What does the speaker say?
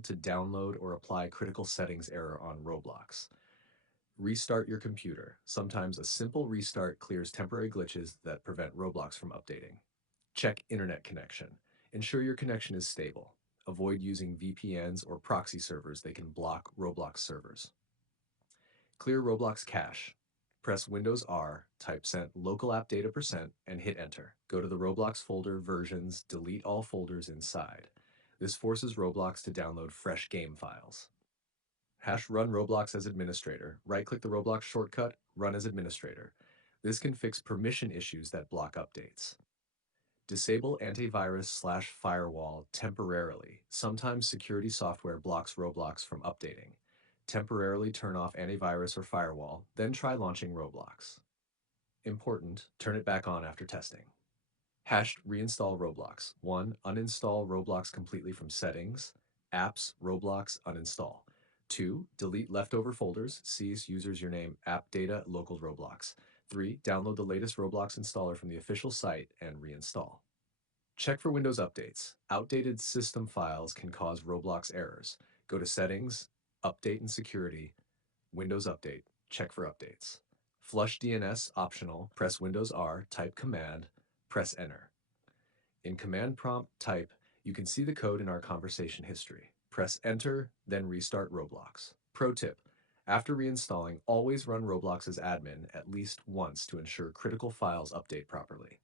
failed to download or apply critical settings error on Roblox. Restart your computer. Sometimes a simple restart clears temporary glitches that prevent Roblox from updating. Check internet connection. Ensure your connection is stable. Avoid using VPNs or proxy servers, they can block Roblox servers. Clear Roblox cache. Press Windows R, type %, local app data %, and hit enter. Go to the Roblox folder, versions, delete all folders inside. This forces Roblox to download fresh game files. Run Roblox as administrator. Right-click the Roblox shortcut, Run as administrator. This can fix permission issues that block updates. Disable antivirus/firewall temporarily. Sometimes security software blocks Roblox from updating. Temporarily turn off antivirus or firewall, then try launching Roblox. Important, turn it back on after testing. Reinstall Roblox. 1. Uninstall Roblox completely from settings. Apps, Roblox, uninstall. 2. Delete leftover folders, cease users your name, app data, local Roblox. 3. Download the latest Roblox installer from the official site and reinstall. Check for Windows updates. Outdated system files can cause Roblox errors. Go to Settings, Update and Security, Windows Update. Check for updates. Flush DNS optional. Press Windows R, type Command, press Enter. In Command Prompt Type, you can see the code in our conversation history. Press Enter, then restart Roblox. Pro tip: after reinstalling, always run Roblox as admin at least once to ensure critical files update properly.